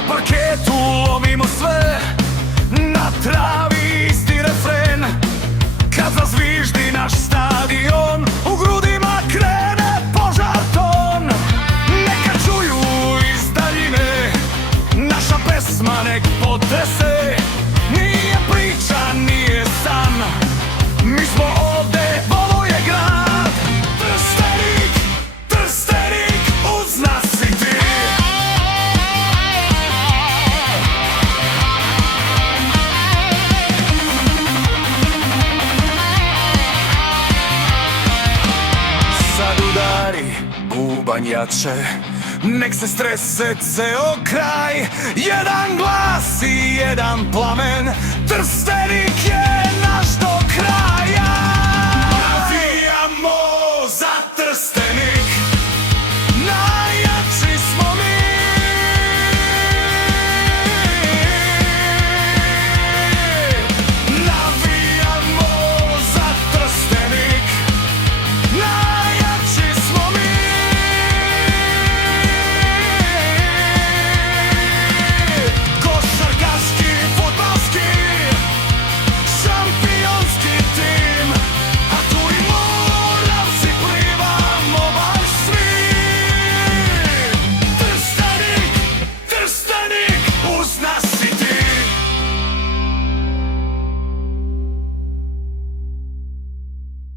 Na parketu lovimo sve, na travi isti refren. Kad zazviždi naš stadion, u grudima krene požar ton. Neka čuju iz daljine, naša pesma nek potrese. Nije priča, nije san, mi smo ovde, ovo je grad. Trstenik, Trstenik, uz nas si ti. Sad udari bubanj jače, nek se strese ceo kraj. Jedan glas i jedan plamen, Trstenik.